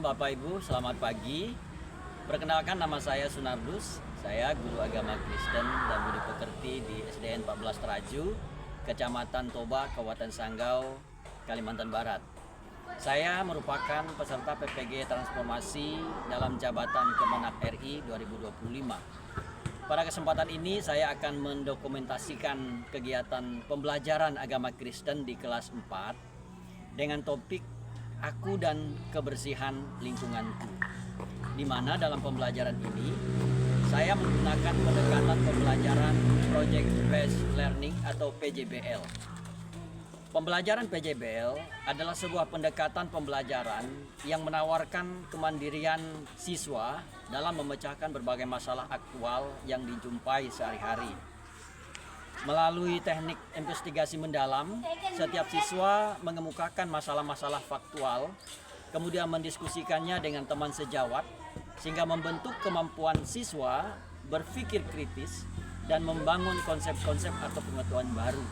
Assalamualaikum Bapak Ibu, selamat pagi. Perkenalkan, nama saya Sunardus. Saya guru agama Kristen dan budi pekerti di SDN 14 Teraju, Kecamatan Toba, Kabupaten Sanggau, Kalimantan Barat. Saya merupakan peserta PPG Transformasi dalam jabatan Kemenak RI 2025. Pada kesempatan ini saya akan mendokumentasikan kegiatan pembelajaran agama Kristen di kelas 4 dengan topik Aku dan Kebersihan Lingkunganku, di mana dalam pembelajaran ini saya menggunakan pendekatan pembelajaran Project Based Learning atau PJBL. Pembelajaran PJBL adalah sebuah pendekatan pembelajaran yang menawarkan kemandirian siswa dalam memecahkan berbagai masalah aktual yang dijumpai sehari-hari. Melalui teknik investigasi mendalam, setiap siswa mengemukakan masalah-masalah faktual, kemudian mendiskusikannya dengan teman sejawat, sehingga membentuk kemampuan siswa berpikir kritis dan membangun konsep-konsep atau pengetahuan baru.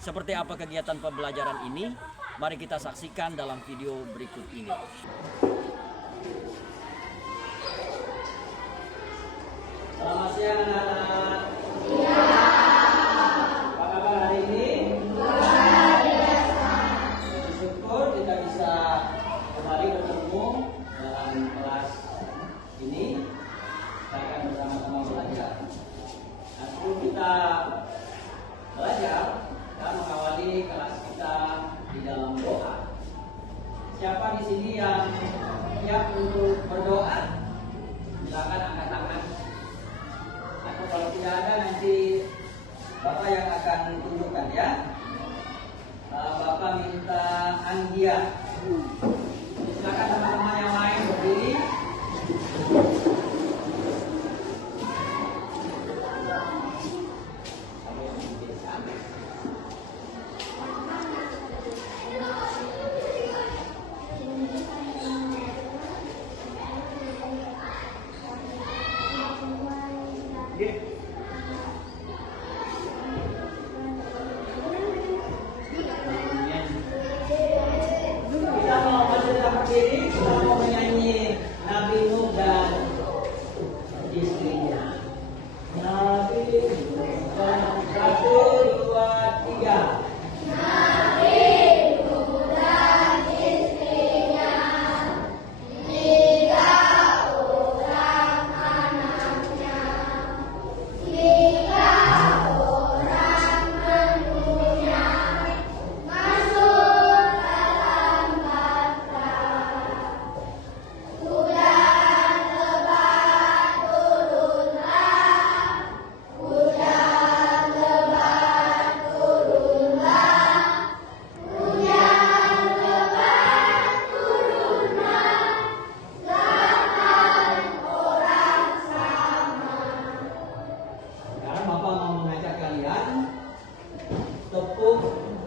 Seperti apa kegiatan pembelajaran ini? Mari kita saksikan dalam video berikut ini. Selamat siang anak-anak. Siapa di sini yang siap untuk berdoa? Silakan angkat tangan. Atau kalau tidak ada, nanti Bapak yang akan tunjukkan ya. Bapak minta Anggia. Silakan teman-teman yang lain berdiri.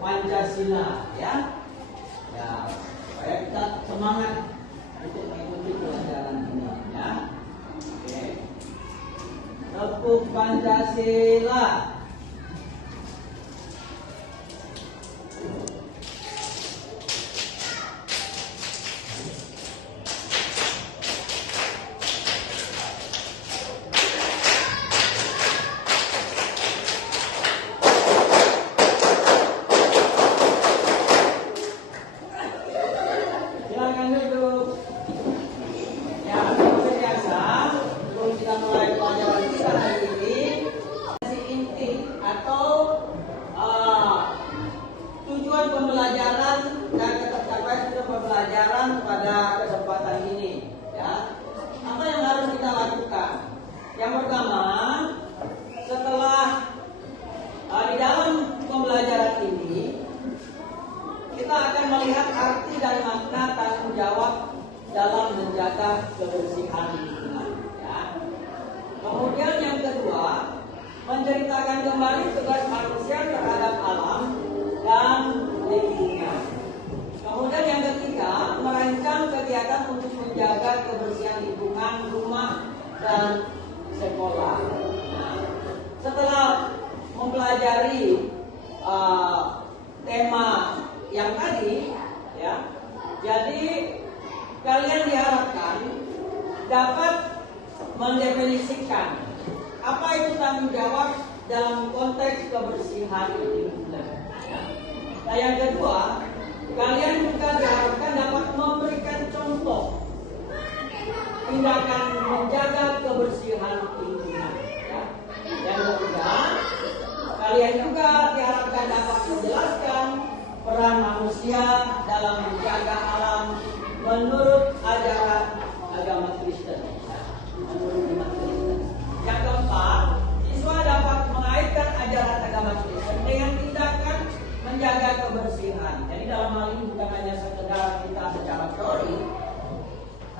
Pancasila ya. Supaya kita semangat untuk mengikuti pelajaran ini ya. Oke. Tepuk Pancasila. Pembelajaran dan ketercapaian pembelajaran pada kesempatan ini ya. Apa yang harus kita lakukan? Yang pertama, setelah di dalam pembelajaran ini kita akan melihat arti dan makna tanggung jawab dalam menjaga kebersihan lingkungan ya. Kemudian yang kedua, menceritakan kembali tugas manusia terhadap alam dan lingkungan. Kemudian yang ketiga, merancang kegiatan untuk menjaga kebersihan lingkungan rumah dan sekolah. Nah, setelah mempelajari tema yang tadi, ya, jadi kalian dikatakan dapat mendefinisikan apa itu tanggung jawab dalam konteks kebersihan lingkungan. Nah, yang kedua, kalian juga diharapkan dapat memberikan contoh tindakan menjaga kebersihan lingkungan. Ya. Yang ketiga, kalian juga diharapkan dapat menjelaskan peran manusia dalam menjaga alam menurut ajaran agama Kristen. Menurut iman Kristen. Yang keempat, siswa dapat mengaitkan ajaran agama Kristen dengan tindakan menjaga kebersihan. Jadi dalam hal ini bukan hanya sekedar kita secara teori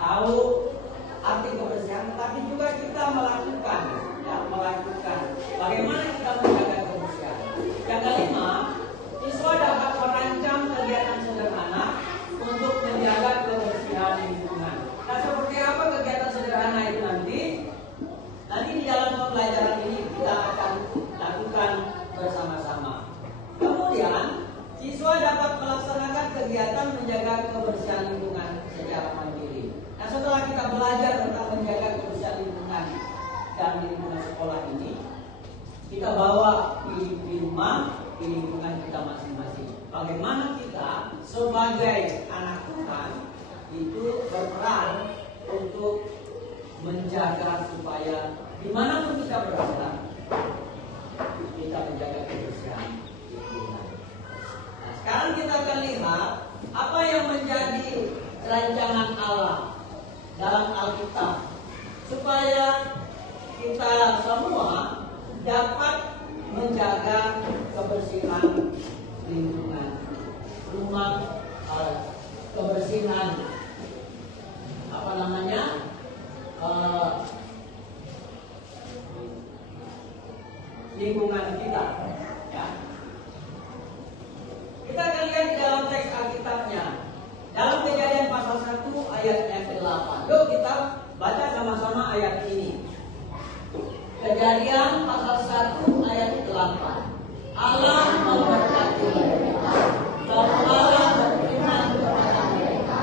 tahu arti kebersihan, tapi juga kita melakukan bagaimana kita menjaga kebersihan. Yang kelima, siswa dapat merancang kegiatan sederhana untuk menjaga kebersihan lingkungan. Nah, seperti apa kegiatan sederhana itu nanti? Nanti di dalam pembelajaran ini kita akan lakukan bersama-sama. Kemudian, siswa dapat melaksanakan kegiatan menjaga kebersihan lingkungan secara mandiri. Nah, setelah kita belajar tentang menjaga kebersihan lingkungan dan lingkungan sekolah ini, kita bawa di rumah, di lingkungan kita masing-masing. Bagaimana kita sebagai anak Tuhan itu berperan untuk menjaga supaya dimanapun kita berada, kita menjaga kebersihan lingkungan. Nah, sekarang kita akan lihat apa yang menjadi rancangan Allah dalam Alkitab supaya kita semua dapat menjaga kebersihan lingkungan rumah, kebersihan lingkungan kita. Ya. Kita akan lihat di dalam teks Alkitabnya. Dalam Kejadian pasal 1 ayat yang ke-8. Yuk kita baca sama-sama ayat ini. Kejadian pasal 1 ayat 8. Allah memberkati mereka. Lalu Allah berfirman kepada mereka,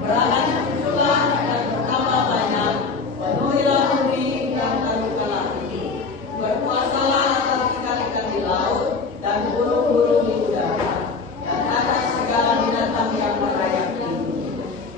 berangkat cuculah dan bertambah banyak, penuhilah bumi dan taruhlah itu, berkuasalah atas ikan-ikan di laut dan burung-burung di udara dan atas segala binatang yang merayap di bumi.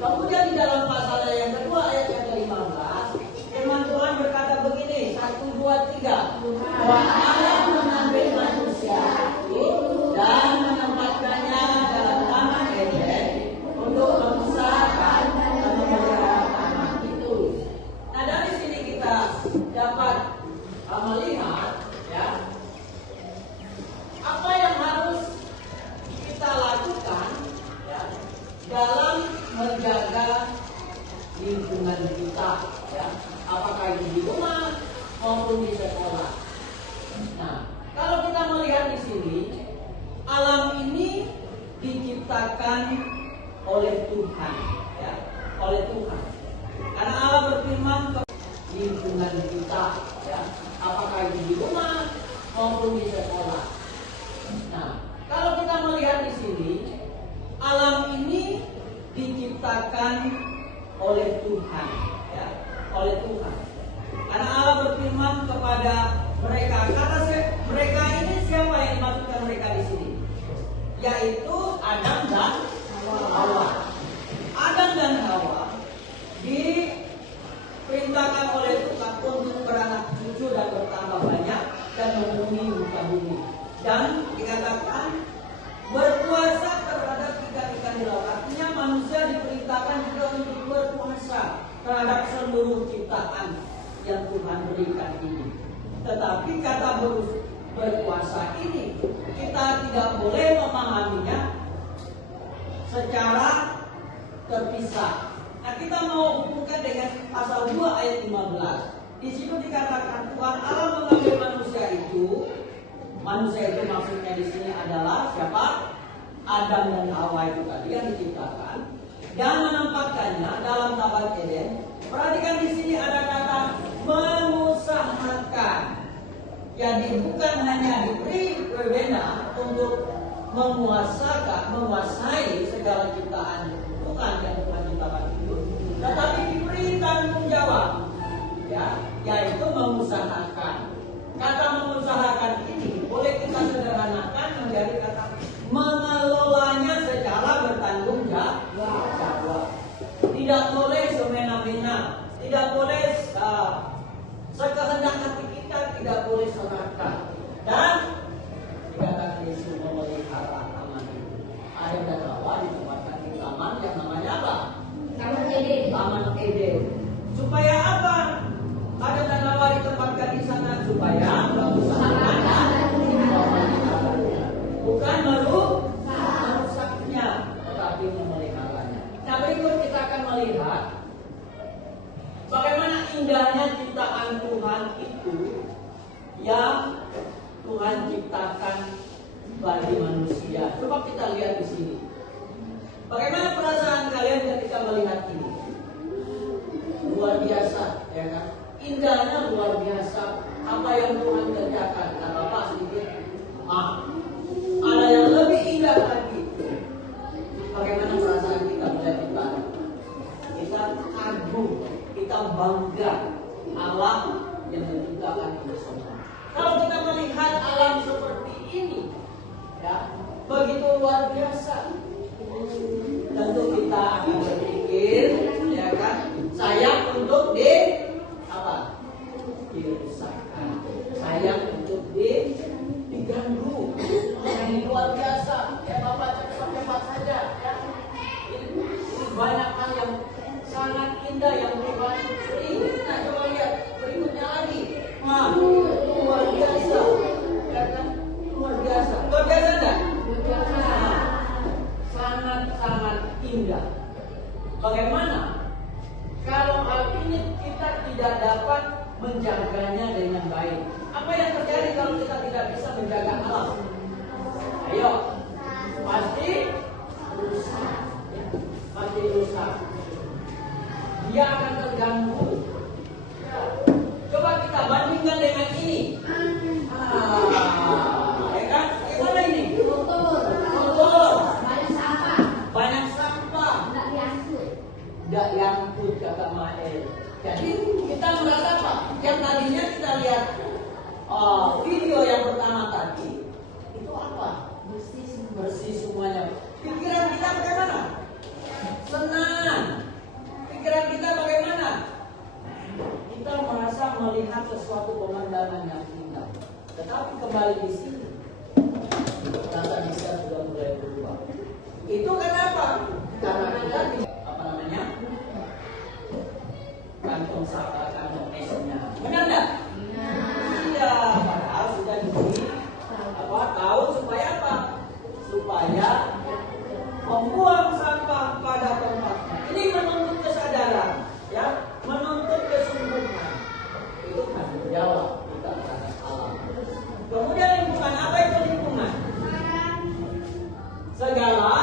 Kemudian di dalam pasal yang kedua ayat yang ke-15, firman Tuhan berkata begini, 1, 2, 3. Bahwa Allah mengambil manusia itu dan menempatkannya dalam taman Eden untuk mengusahakan dan memelihara taman itu. Nah, dari sini kita dapat melihat ya, apa yang harus kita lakukan ya, dalam menjaga lingkungan kita ya, apakah itu di rumah maupun di sekolah. Nah, kalau kita melihat di sini, alam ini diciptakan oleh Tuhan, ya, oleh Tuhan. Karena Allah berfirman ke lingkungan kita, ya, apakah itu di rumah maupun di sekolah. Nah, kalau kita melihat di sini, alam ini diciptakan oleh Tuhan, ya, oleh Tuhan. Karena Allah berfirman kepada mereka, kata mereka ini siapa yang dimaksudkan mereka di sini? Yaitu Adam dan Hawa. Adam dan Hawa diperintahkan oleh Tuhan untuk beranak cucu dan bertambah banyak dan memenuhi muka bumi. Dan dikatakan berkuasa terhadap ikan-ikan di laut. Artinya manusia diperintahkan juga untuk berkuasa terhadap seluruh ciptaan yang Tuhan berikan ini. Tetapi kata berkuasa ini kita tidak boleh memahaminya secara terpisah. Nah, kita mau hubungkan dengan pasal 2 ayat 15. Di situ dikatakan Tuhan Allah mengambil manusia itu maksudnya di sini adalah siapa? Adam dan Hawa itu tadi yang diciptakan dan menempatkannya dalam taman Eden. Perhatikan di sini ada kata mengusahakan. Jadi bukan hanya diberi wewenang untuk menguasai segala ciptaan Tuhan yang Tuhan ciptakan itu, tetapi diberi tidak boleh semena-mena, tidak boleh sekehendak hati kita, tidak boleh serakah, dan dikatakan Yesus memelihara taman itu. Adam dan Hawa ditempatkan di taman yang namanya apa? Taman Eden. Supaya apa? Adam dan Hawa ditempatkan di sana supaya mengusahakan dan memeliharanya. Bukan merusaknya, tetapi memeliharanya. Nah, berikut kita akan melihat bagaimana indahnya ciptaan Tuhan itu yang Tuhan ciptakan bagi manusia. Coba kita lihat di sini. Bagaimana perasaan kalian ketika melihat ini? Luar biasa, ya kan? Indahnya luar biasa. Apa yang Tuhan kerjakan? Kata Bapak sedikit. Ada yang lebih indah lagi. Bagaimana perasaan kita melihat kita? Kita kagum, kita bangga alam yang menciptakan itu semua. Kalau kita melihat alam seperti ini, ya, begitu luar biasa, tentu kita akan berpikir, ya kan, sayang untuk dirusakkan, sayang untuk diganggu. Ini luar biasa, ya Bapak cepat-cepat saja, ya. Ini banyak hal yang sangat indah yang Tuhan beri. Nah, coba lihat berikutnya lagi. Luar biasa, ya kan? Luar biasa. Luar biasa enggak? Sangat-sangat indah. Bagaimana kalau hal ini kita tidak dapat menjaganya dengan baik? Apa yang terjadi kalau kita tidak bisa menjaga alam? Ayo, pasti rusak, ya. Pasti rusak. Dia akan terganggu. Ya. Coba kita bandingkan dengan ini. Ya kan? Gimana ini? Kotor. Banyak sampah. Tidak diangkut, kata Mael. Jadi kita merasa apa? Yang tadinya kita lihat video yang pertama tadi, itu apa? Bersih semuanya. Pikiran kita bagaimana? Senang. Pikiran kita bagaimana? Kita merasa melihat sesuatu pemandangan yang indah. Tetapi kembali di sini, rasa kita sudah mulai berubah. Itu kenapa? Karena kita kantong sampah, kantong esnya. Benar enggak? Iya, padahal sudah diberi tahu supaya apa? Supaya membuang sampah pada tempatnya. Ini menuntut kesadaran, ya, menuntut kesungguhan. Itu tanggung jawab kita terhadap alam. Kemudian lingkungan, apa itu lingkungan? Segala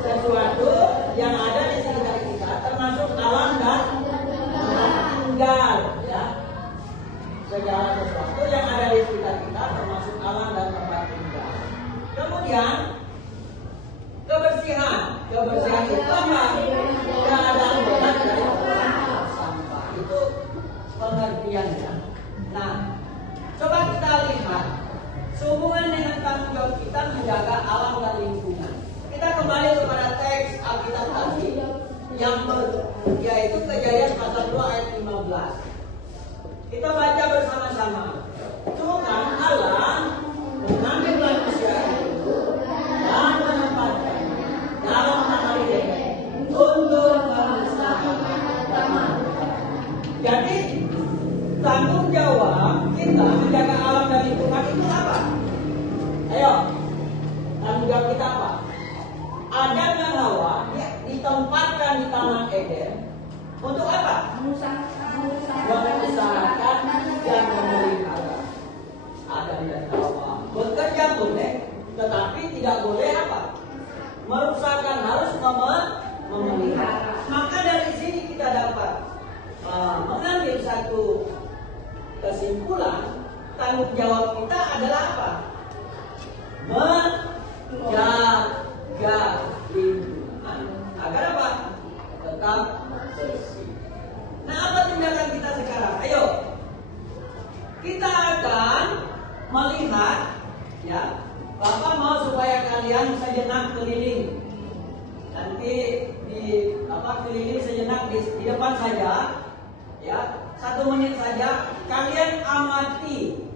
sesuatu yang ada di sekitar kita, termasuk alam dan tinggal, ya. Segala sesuatu yang ada di sekitar kita, termasuk alam dan tempat tinggal. Kemudian kebersihan itu apa? Keadaan benar dari sampah. Itu pengertiannya. Nah, coba kita lihat sehubungan dengan tanggung jawab kita menjaga alam dan lingkungan. Kita kembali kepada teks Alkitab tadi yaitu Kejadian pasal 2 ayat 15. Kita baca bersama-sama. Tuhan Allah mengambil manusia itu dan menempatkannya dalam tanah Eden untuk mengusahakan taman. Jadi tanggung jawab kita menjaga alam dan lingkungan itu apa? Ayo, tanggung jawab kita apa? Adam dan Hawa ditempatkan di taman Eden untuk apa? Mengusahakan dan memelihara. Adam dan Hawa bekerja boleh, tetapi tidak boleh apa? Merusakkan, harus memelihara. Maka dari sini kita dapat mengambil satu kesimpulan, tanggung jawab kita adalah apa? Menjaga lingkungan agar apa? Tetap bersih. Nah, apa tindakan kita sekarang? Ayo, kita akan melihat, ya. Bapak mau supaya kalian sejenak keliling. Nanti di keliling sejenak di depan saja, ya 1 menit saja. Kalian amati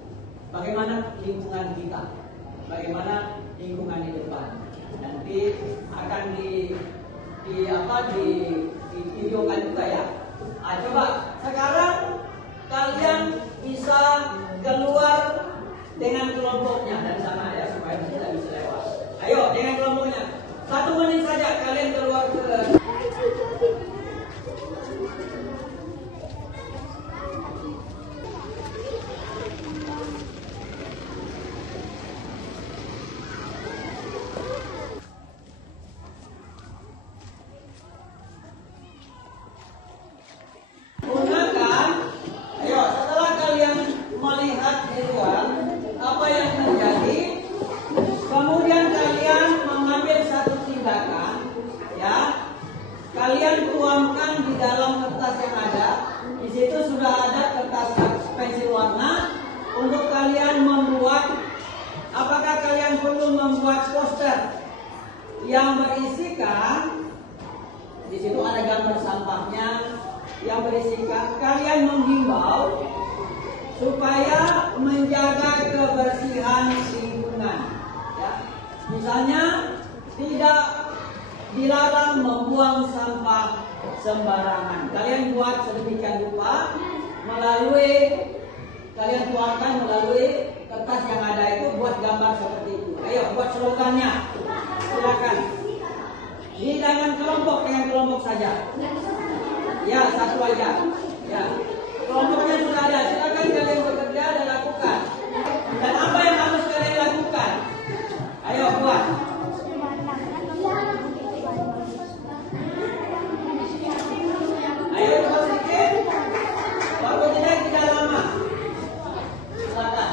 bagaimana lingkungan kita, bagaimana lingkungan di depan. Nanti akan di videokan juga ya. Coba sekarang kalian bisa keluar dengan kelompoknya dari sana ya, supaya tidak bisa lewat. Ayo dengan kelompoknya. 1 menit saja kalian keluar ke gunakan. Ayo, setelah kalian melihat di luar apa yang terjadi, kemudian kalian mengambil satu tindakan, ya. Kalian tuangkan di dalam kertas yang ada. Di situ sudah ada kertas pensil warna untuk kalian membuat. Apakah kalian perlu membuat poster yang berisikan? Di situ ada gambar sampahnya yang berisikan kalian menghimbau supaya menjaga kebersihan lingkungan. Ya. Misalnya tidak dilarang membuang sampah sembarangan. Kalian buat sedemikian rupa kalian tuangkan melalui kertas yang ada itu, buat gambar seperti itu. Ayo buat slogannya. Silakan. Ini dengan kelompok saja. Ya, satu aja. Ya. Kelompoknya sudah ada. Silakan kalian bekerja dan lakukan. Dan apa yang harus kalian lakukan? Ayo buat. Ayo coba sedikit. Waktu tidak lama. Silakan.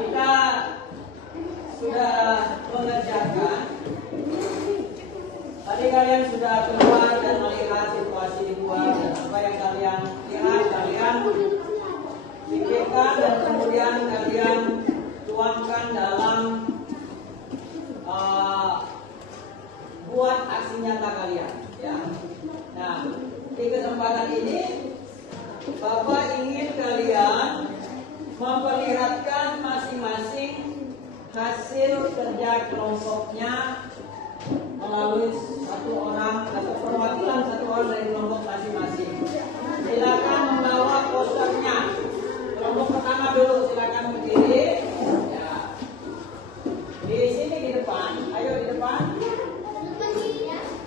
Kita sudah mengerjakan. Tadi kalian sudah keluar dan melihat situasi di luar, dan apa yang kalian lihat, kalian pikirkan dan kemudian kalian tuangkan dalam buat aksi nyata kalian. Ya. Nah, di kesempatan ini Bapak ingin kalian memperlihatkan masing-masing hasil kerja kelompoknya melalui satu orang atau perwakilan satu orang dari kelompok masing-masing. Silakan membawa posternya. Kelompok pertama dulu silakan berdiri. Ya. Di sini di depan. Ayo di depan.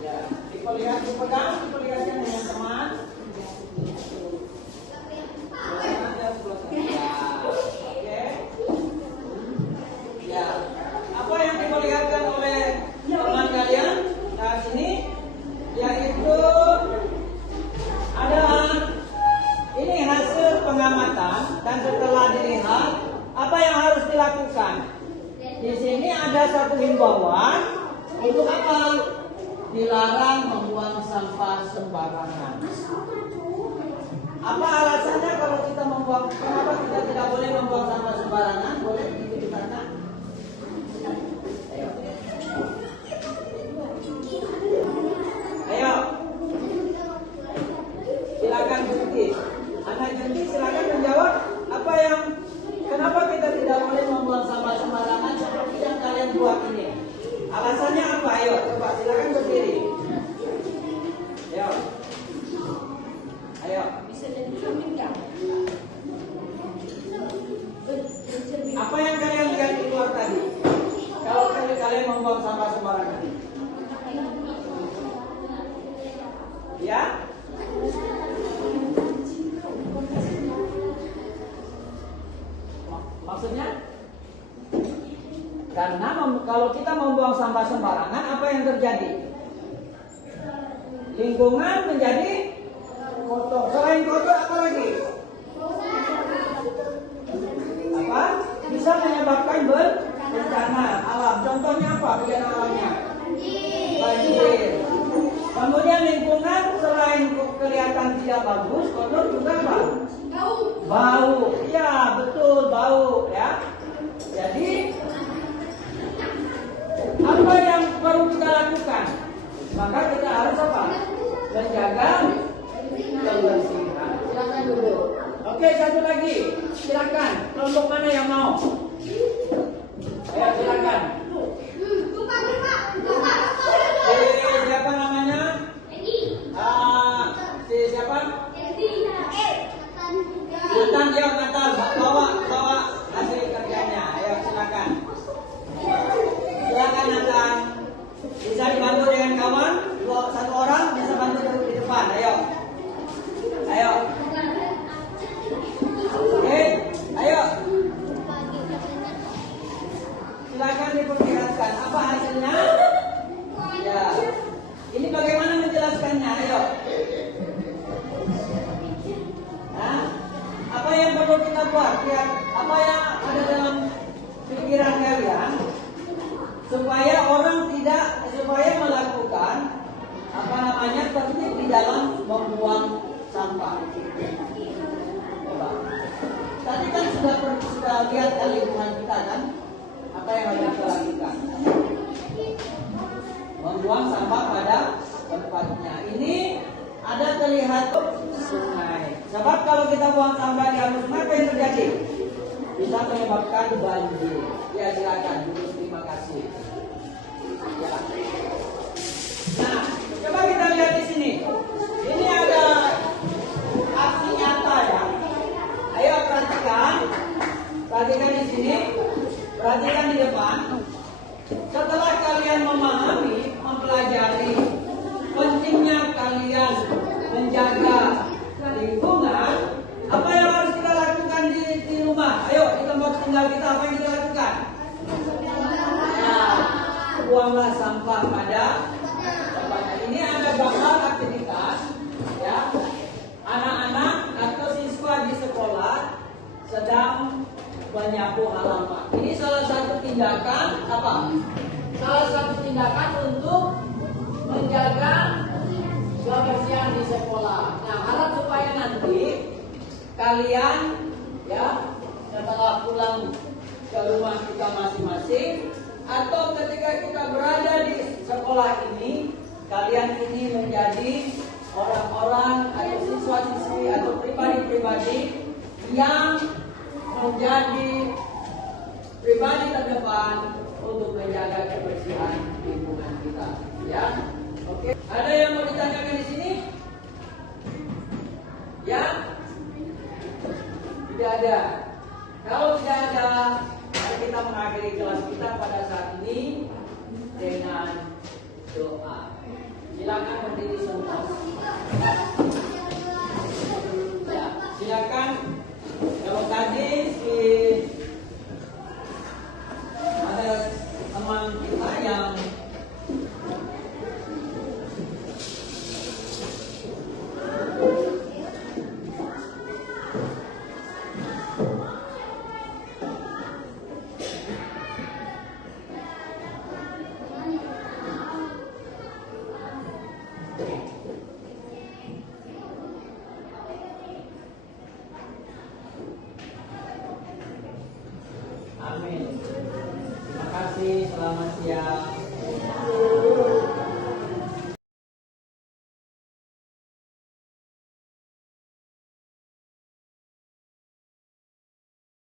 Ya. Diperlihatkan dengan teman. Apa yang diperlihatkan oleh teman kalian saat ini, yaitu adalah ini hasil pengamatan, dan setelah dilihat apa yang harus dilakukan. Di sini ada satu himbauan untuk apa? Dilarang membuang sampah sembarangan. Apa alasannya kalau kita membuang? Kenapa kita tidak boleh membuang sampah sembarangan? Boleh diceritakan? Ayo, silakan Junti. Anak Junti silakan menjawab kenapa kita tidak boleh membuang sampah sembarangan seperti yang kalian buat ini. Alasannya apa? Ayo, coba silakan berdiri. Ayo. Bisa jadi Maksudnya? Karena kalau kita membuang sampah sembarangan, apa yang terjadi? Lingkungan menjadi kotor. Selain kotor, apa lagi? Apa? Bisa menyebabkan bencana alam. Contohnya apa? Bencana alamnya? Banjir. Kemudian lingkungan selain kelihatan tidak bagus, kotor juga apa? Bau. Ya, betul, bau ya. Jadi apa yang perlu kita lakukan? Maka kita harus apa? Menjaga kebersihan. Silakan dulu. Oke, satu lagi. Silakan. Kelompok mana yang mau? Ayo silakan. Siapa namanya? Siapa? Nathan, yuk Nathan, bawa hasil kerjanya. Ayo silakan. Silakan Nathan. Bisa dibantu dengan kawan, satu orang bisa bantu di depan. Ayo. Ayo. Oke, ayo. Silakan diperlihatkan apa hasilnya. Ya. Ini bagaimana menjelaskannya? Ayo. Nah, apa yang perlu kita buat? Lihat apa yang ada dalam pikiran kalian supaya melakukan tertib di dalam membuang sampah. Coba. Tadi kan sudah lihat lingkungan kita kan? Apa yang harus kita lakukan? Membuang sampah pada tempatnya. Ini ada terlihat sungai. Sebab kalau kita buang sampah di arus sungai, apa yang terjadi? Bisa menyebabkan banjir. Ya silakan, dulu terima kasih. Ya. Nah, coba kita lihat di sini. Ini ada aksi nyata ya. Ayo perhatikan. Perhatikan di sini. Perhatikan di depan. Setelah kalian memahami, mempelajari pentingnya kalian menjaga lingkungan, apa yang harus kita lakukan di rumah? Ayo, di tempat tinggal kita, apa yang kita lakukan? Nah, buanglah sampah pada tempatnya. Ini ada bakal aktivitas, ya. Anak-anak atau siswa di sekolah sedang menyapu halaman. Ini salah satu tindakan apa? Salah satu tindakan untuk menjaga kebersihan di sekolah. Nah, harap supaya nanti kalian ya setelah pulang ke rumah kita masing-masing atau ketika kita berada di sekolah ini, kalian ini menjadi orang-orang atau siswa-siswi atau pribadi-pribadi yang menjadi pribadi terdepan untuk menjaga kebersihan lingkungan kita. Ya, oke. Ada yang mau ditanyakan di sini? Ya? Tidak ada. Kalau tidak ada, mari kita mengakhiri kelas kita pada saat ini dengan doa. Silakan berdiri semua. Ya, silakan. Kalau tadi ada teman kita yang amin. Terima kasih, selamat siang.